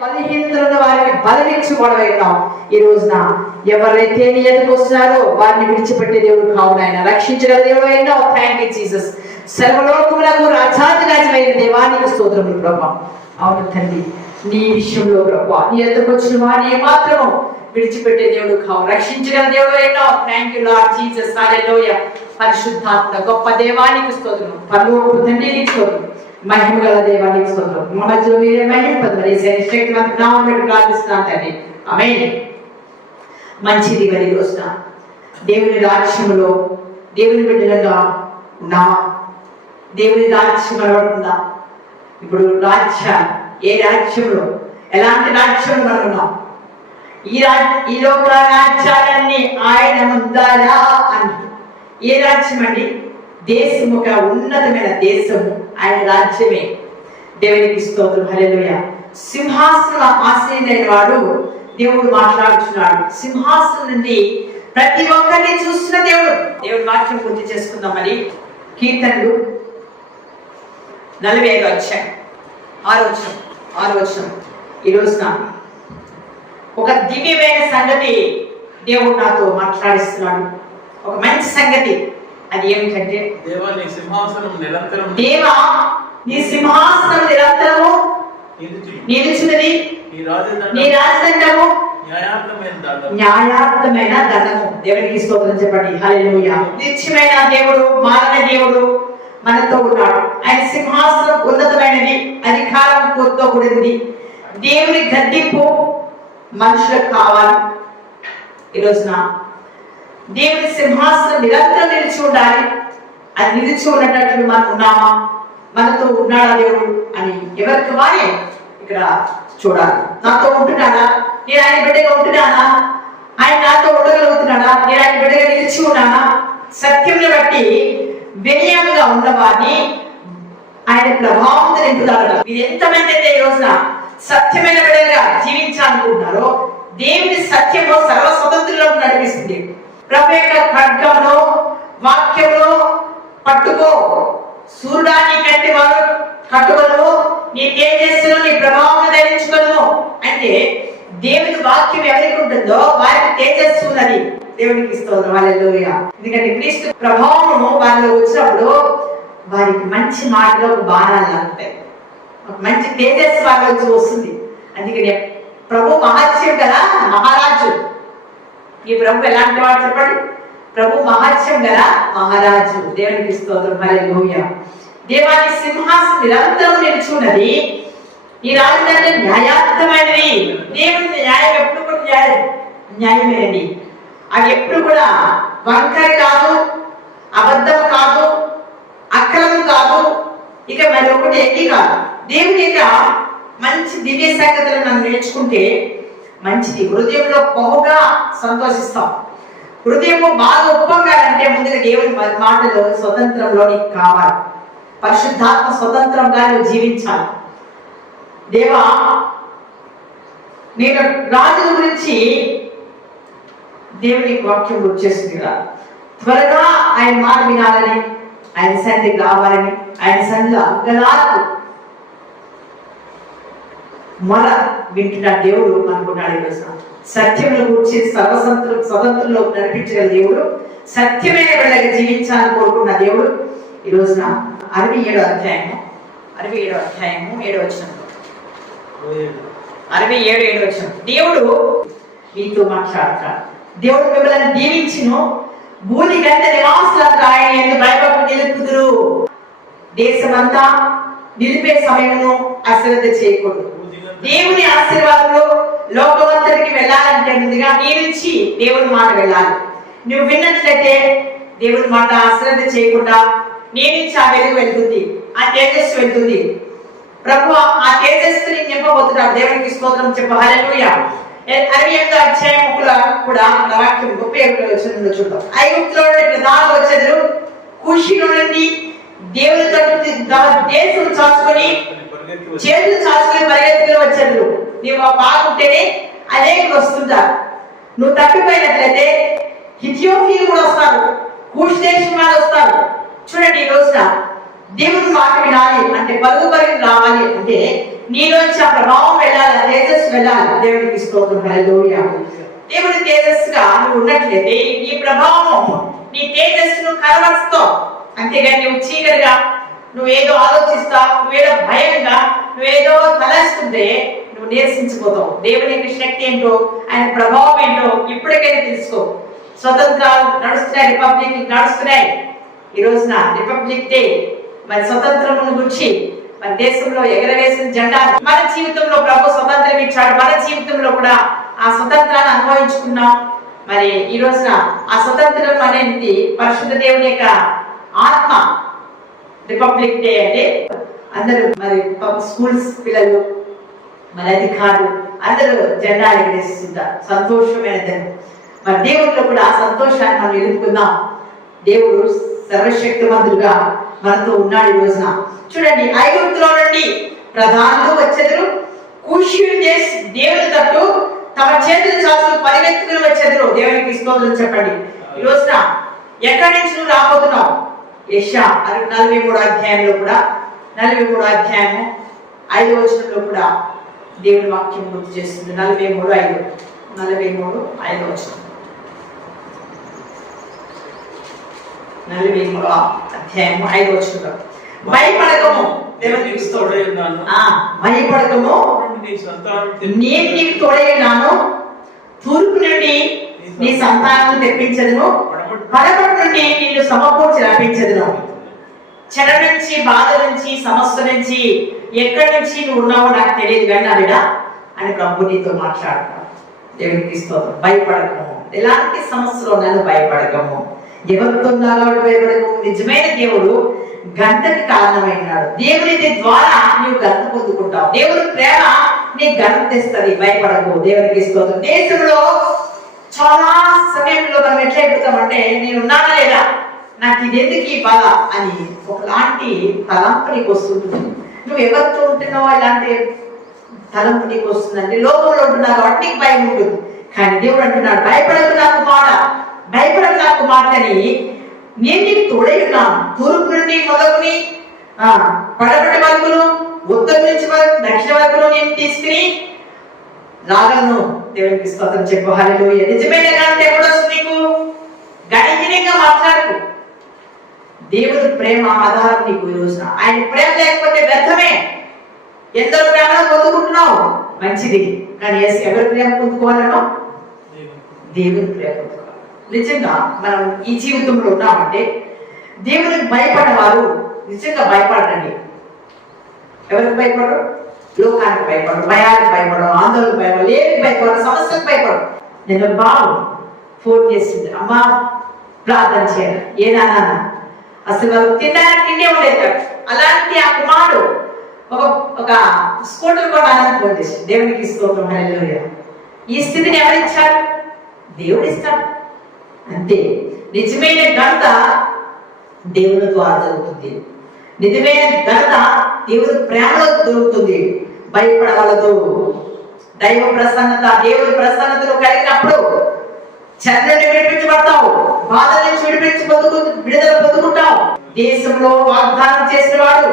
బలహీనతలను వారికి బలమిచ్చుకోవడం. ఈ రోజున ఎవరైతే నీ ఎదుకు వస్తున్నారో వారిని విడిచిపెట్టే దేవుడు కావున ఆయన రక్షించగల దేవుడు అయినా. Thank you Jesus. సర్వలోకములకు రాజాధిరాజమైన దేవానికి స్తోత్రములు ప్రభా. అవును తండ్రి, నీ విషయంలో ప్రభా నీ ఎదుకు వచ్చిన వారిని ఏమాత్రము విడిచిపెట్టే దేవుడు కావు, రక్షించగల దేవుడు అయినా. Thank you lord Jesus. Hallelujah. పరిశుద్ధాత్మ గొప్ప దేవానికి స్తోత్రం. పరలోకపు తండ్రికి స్తోత్రం. మహిమ గల దేవానికి స్తోత్రం. మన మధ్యలో మీరే మహిమ పొందమని శక్తివంత నామములో ప్రార్థిస్తున్నాను తండ్రి. ఆమేన్. మంచిది మరి రోజున దేవుని రాజ్యములో దేవుని బిడ్డలుగా ఉన్నామా? దేవుని రాజ్యం అలవడుతుందా? ఇప్పుడు ఏ రాజ్యంలో ఎలాంటి రాజ్యంలో మనం ఉన్నాం? ఈ లోక రాజ్యాలన్నీ ఆయన ముందారా అని. ఏ రాజ్యం అండి? దేశము, ఒక ఉన్నతమైన దేశము, ఆయన రాజ్యమే. దేవునికి స్తోత్రం. హల్లెలూయా. సింహాసనం ఆసీనుడైన వాడు దేవుడు మాట్లాడుతున్నాడు. సింహాసనం నుండి ప్రతి ఒక్కరిని చూస్తున్న దేవుడు. దేవుడి వాక్యం పూర్తి చేసుకుందాం. మరి కీర్తనలు 45వ అధ్యాయం 6వ వచనం. ఈ రోజున ఒక దివ్యమైన సంగతి దేవుడు నాతో మాట్లాడిస్తున్నాడు. ఒక మంచి సంగతి. అది ఏమిటంటే, దేవా నీ సింహాసనం నిరంతరము నిలుచున్నది, నీ రాజదండము న్యాయార్థమైన దండము. దేవునికి స్తోత్రం చెప్పండి. హల్లెలూయా. నిత్యమైన దేవుడు, మారణ దేవుడు మనతో ఉన్నాడు. ఆయన సింహాసనం ఉన్నతమైనది, అధికారంతో కూడింది. దేవుని గద్దింపు మనుషులకు కావాలి. ఈ రోజున దేవుని సింహాసనం నిరంతరం నిలిచి ఉండాలి. అది నిలిచి ఉన్నట్లు మనం ఉన్నామా? మనతో ఉన్నాడా దేవుడు అని ఎవరికి వారే ఇక్కడ చూడాలి. నాతో ఉంటున్నాడా? నేను ఆయన బిడ్డగా ఉంటున్నానా? ఆయన నాతో ఉండగలుగుతున్నాడా? నేను ఆయన బిడ్డగా నిలిచి ఉన్నానా? సత్యంలో బట్టి వినయంగా ఉన్నవాడిని ఆయన ప్రభావం నింపుతాడు. మీరు ఎంతమంది అయితే ఈ రోజున సత్యమైన బిడ్డగా జీవించాలనుకుంటున్నారో దేవుని సత్యంలో సర్వ స్వతంత్రంలో నడిపిస్తుంది. ప్రభు యొక్క ఖడ్గంలో వాక్యంలో పట్టుకో, సూర్యుడాన్ని కట్టి వారు కట్టుకోను, నీ తేజస్సును నీ ప్రభావం ధరించుకోను అంటే దేవుని వాక్యం ఎవరికి ఉంటుందో వారికి తేజస్సు ఉన్నది. దేవునికి స్తోత్రం. హల్లెలూయా. ఎందుకంటే క్రీస్తు ప్రభావము వారిలో వచ్చినప్పుడు వారికి మంచి మాటలో బాణాలు లాగుతాయి, ఒక మంచి తేజస్సు వారిలో వచ్చి వస్తుంది. అందుకని ప్రభు మహాత్యం కదా, మహారాజు. ఈ ప్రభు ఎలాంటి వాడు చెప్పండి? ప్రభు మహాత్యం గల మహారాజు. దేవునికి స్తోత్రం. హల్లెలూయా. దేవాని సింహాసనం నిరంతరం నిలుచున్నది, ఈ రాజధాని న్యాయార్థమైనది. దేవుని న్యాయం ఎప్పుడు కూడా న్యాయమైనది. అది ఎప్పుడు కూడా వంకర కాదు, అబద్ధం కాదు, అక్రమం కాదు, ఇక మరి ఒకటి ఎక్కి కాదు. దేవుని యొక్క మంచి దివ్య సంగతులను మనం నేర్చుకుంటే మంచిది. హృదయంలో బహుగా సంతోషిస్తాం. హృదయము బాగా ఉప్పొంగాలంటే ముందుగా దేవుని మాటలో స్వతంత్రంలో నీకు కావాలి. పరిశుద్ధాత్మ స్వతంత్రంగా నువ్వు జీవించాలి. దేవా, నేను రాజుల గురించి దేవుని వాక్యం గుర్తు చేస్తుంది కదా, త్వరగా ఆయన మాట వినాలని, ఆయన సన్నిధికి రావాలని, ఆయన సన్నిధిలో అంగలార్పు మొర వింటున్న దేవుడు అనుకున్నాడు. ఈరోజు సత్యంలో కూర్చి స్వతంత్రంలో నడిపించగల దేవుడు, సత్యమైన బిడ్డగా జీవించాలని కోరుకున్న దేవుడు ఈ రోజున 67వ అధ్యాయము 7వ వచనంలో 67 వచనం దేవుడు మీతో మాట్లాడతాడు. దేవుడు మిమ్మల్ని దీవించును, భూమి గంట నివాసులంతా ఆయన యందు భయభక్తులు నిలుపుదురు. దేశమంతా నిలిపే సమయమును అశ్రద్ధ చేయకూడదు. దేవుని ఆశీర్వాదంలో లోకమంతరికి వెళ్ళాలంటే ముందుగా నీ నుంచి దేవుని మాట వెళ్ళాలి. నువ్వు విన్నట్లయితే దేవుని మాట అశ్రద్ధ చేయకుండా నీ నుంచి ఆ వెలుగు వెళ్తుంది, ఆ తేజస్సు వెళ్తుంది. ప్రభు ఆ తేజస్సుని నింపబోతున్నాడు. దేవునికి స్తోత్రం చెప్ప. హల్లెలూయా. 68వ అధ్యాయం కూడా వాక్యం 37వ వచనంలో చూద్దాం. ఐగుప్తులో ప్రధాన వచ్చేది కూషిలో నుండి దేవునితో దేశం చాచుకొని చేతులు చాచుకొని పరిగెత్తుకుని వచ్చారు. నువ్వు బాగుంటేనే అనేకులు వస్తుంటారు. నువ్వు తప్పిపోయినట్లయితే హిథియోపియలు కూడా వస్తారు, కూష్ దేశం వాళ్ళు వస్తారు. చూడండి, ఈ రోజున దేవుని మాట వినాలి అంటే పరుగు రావాలి అంటే నీలోంచి ఆ ప్రభావం వెళ్ళాలి, తేజస్సు వెళ్ళాలి. దేవుడికి స్తోత్రం. హల్లెలూయా. దేవుడి తేజస్సుగా నువ్వు ఉన్నట్లయితే ఈ ప్రభావం నీ తేజస్సును కనబరుస్తావు. అంతేగాని నువ్వు చీకటిగా, నువ్వేదో ఆలోచిస్తా, నువ్వేదో భయంగా, నువ్వేదో తలస్తుంటే నువ్వు నీరసించిపోతావు. దేవుని యొక్క శక్తి ఏంటో, ఆయన ప్రభావం ఏంటో ఇప్పటికైనా తెలుసుకో. స్వతంత్రాలు నడుస్తున్నాయి, రిపబ్లిక్ నడుస్తున్నాయి. ఈ రోజున రిపబ్లిక్ డే, మరి స్వతంత్రం గురించి మన దేశంలో ఎగరవేసిన జెండా. మన జీవితంలో ప్రభు స్వతంత్రం ఇచ్చాడు, మన జీవితంలో కూడా ఆ స్వతంత్రాన్ని అనుభవించుకున్నాం. మరి ఈ రోజున ఆ స్వతంత్రం అనేది పరిశుద్ధ దేవుని యొక్క ఆత్మ. రిపబ్లిక్ డే అంటే అందరూ మరి స్కూల్స్ పిల్లలు, మరి అధికారులు అందరూ జెండా ఎగరేస్తుంటారు. సంతోషమైన దినం. మరి దేవుడిలో కూడా ఆ సంతోషాన్ని మనం ఎదుర్కొందాం. దేవుడు సర్వశక్తిమంతుడుగా మనతో ఉన్నాడు. ఈ రోజున చూడండి, ఐగుప్తులో నుండి ప్రధానులు వచ్చెదరు, కూషీయులు చేసి దేవుని తట్టు తమ చేతులు చాచులు పరిగెత్తుకుని వచ్చెదరు. దేవునికి స్తోత్రం చెప్పండి. ఈ రోజున ఎక్కడి నుంచి నువ్వు రాబోతున్నావు? యెషయా 43వ అధ్యాయంలో కూడా 43వ అధ్యాయము 5వ వచనంలో కూడా దేవుని వాక్యం గుర్తు చేస్తుంది. 43:5 43:5 వచనం. 43వ అధ్యాయము 5వ వచనంలో భయపడకము, భయపడకము, నేను నీకు తోడై ఉన్నాను. తూర్పు నుండి నీ సంతానం తెప్పించదును, పడమటి నుండి నిన్ను సమకూర్చి రప్పించదును. చెర నుంచి, బాధ నుంచి, సమస్య నుంచి, ఎక్కడి నుంచి నువ్వు ఉన్నావో నాకు తెలియదు కానీ అవిడా అని ప్రభు నీతో మాట్లాడతాను. దేవునికి స్తోత్రం. భయపడకము, ఎలాంటి సమస్యలో ఉన్నాను భయపడకము. ఎవరితో భయపడకము. నిజమైన దేవుడు గంటకి కారణమైనాడు. దేవుని ద్వారా నీవు గంట పొందుకుంటావు. దేవుని ప్రేమ నీ గంట తెస్తుంది. భయపడకు. దేవునికి స్తోత్రం. దేశంలో చాలా సమయంలో మనం ఎట్లా అయిపోతామంటే, నేను ఉన్నానా లేదా, నాకు ఇది ఎందుకు ఈ బాధ అని ఒకలాంటి తలంపు నీకు వస్తుంటుంది. నువ్వు ఎవరితో ఉంటున్నావో ఇలాంటి తలంపు నీకు వస్తుందంటే లోకంలో ఉంటున్నావు కాబట్టి నీకు భయం ఉంటుంది. కానీ దేవుడు అంటున్నాడు, భయపడకు నాకు మాట, భయపడకు నాకు మాట అని నేను నీకు తోడై ఉన్నాను. తూర్పు నుండి మొదలుని పడమటి వరకును, ఉత్తరం నుంచి దక్షిణ వరకును నేను తీసుకుని రాగలను. దేవునికి స్తోత్రం చెప్పు. హల్లెలూయా. నిజమైన గంట ఎప్పుడు వస్తుంది నీకు? గణనీయంగా మాట్లాడకు. దేవుడి ప్రేమ ఆధారం నీకు. ఈ రోజున ఆయన ప్రేమ లేకపోతే వ్యర్థమే. ఎందరో ప్రేమను పొందుకుంటున్నావు, మంచిది. కానీ ఎవరి ప్రేమ పొందుకోవాలనో దేవుని ప్రేమ పొందుకోవాలి. నిజంగా మనం ఈ జీవితంలో ఉన్నామంటే దేవునికి భయపడేవారు నిజంగా భయపడండి. ఎవరికి భయపడరు? లోకానికి భయపడరు, భయానికి భయపడరు, ఆందోళనకు భయపడరు, ఏమి భయపడరు, సమస్యకు భయపడరు. నేను బాబు ఫోన్ చేసింది, అమ్మా ప్రార్థన చేయాలి, ఏనానా అసలు వాళ్ళు తినడానికి తిండే ఉండేది. అలాంటి ఆ కుమారుడు ఒక స్కూటర్ కొనాలని ఫోన్ చేసి, దేవునికి స్తోత్రం. హల్లెలూయా. ఈ స్థితిని ఎవరిచ్చారు? దేవుడు ఇస్తాడు. అంతే. నిజమైన ఘనత దేవుని ద్వారా జరుగుతుంది. నిజమైన ఘనత దేవుని ప్రేమలో దొరుకుతుంది. భయపడవలదు. దైవ ప్రసన్నత, దేవుని ప్రసన్నతను కలిగినప్పుడు చంద్రుని విడిపించబడతావు, బాధ నుంచి విడుదల పొందుకుంటావు. దేశంలో వాగ్దానం చేసిన వాడు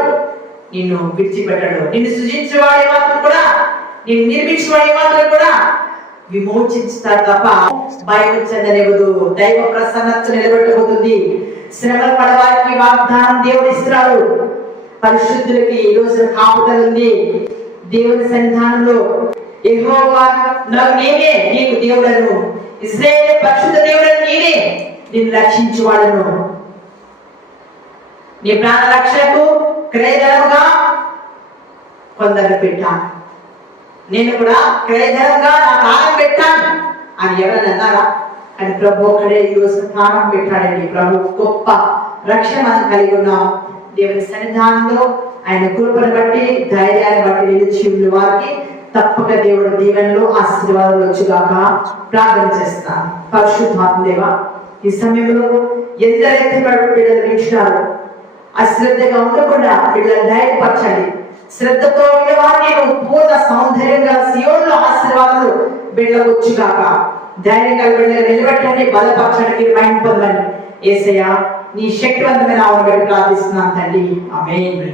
నిన్ను విడిచిపెట్టాడు. నిన్ను సృజించిన వాడి మాత్రం కూడా, నిన్ను నిర్మించిన వాడి మాత్రం కూడా విమోచిస్తారు తప్ప భయం చెందనివ్వదు. దైవ ప్రసన్నత నిలబెట్టబోతుంది. శ్రమలు పడవారికి వాగ్దానం దేవుడు ఇస్తున్నాడు. పరిశుద్ధులకి ఈ రోజు కాపుదల ఉంది. దేవుని సన్నిధానంలో యెహోవా నేనే నీకు దేవుడను, ఇశ్రాయేలు పరిశుద్ధ దేవుడను నేనే, నిన్ను రక్షించువాడను. నీ ప్రాణ రక్షణకు క్రయధనముగా కొందరు పెట్టాను. నేను కూడా క్రయధనంగా నా ప్రాణం పెట్టాను అని ఎవరైనా అన్నారా? అని ప్రభు ఒక్కడే ఈ రోజు ప్రాణం పెట్టాడండి. ప్రభు గొప్ప రక్షణ మనం కలిగి ఉన్నాం. దేవుని సన్నిధానంలో ఆయన కృపను బట్టి, ధైర్యాన్ని బట్టి నిలిచి వారికి తప్పక దేవుడు దీవెనలో ఆశీర్వాదాలు వచ్చుగాక ప్రార్థన చేస్తాను. పరిశుద్ధాత్మ దేవా, ఈ సమయంలో ఎందరైతే బిడ్డలు ఇచ్చినారో అశ్రద్ధగా ఉండకుండా బిడ్డలు ధైర్యపరచండి. శ్రద్ధతో వారిని పూర్ణ సౌందర్యంగా సియోనులో ఆశీర్వాదాలు బిడ్డలకు వచ్చుగాక. ధైర్యంగా బిడ్డలు నిలబెట్టండి, బలపరచండి, మహిమ పొందండి. యేసయ్యా, నీ శక్తివంతమైన నామములో ప్రార్థిస్తున్నాను తండ్రి. ఆమేన్.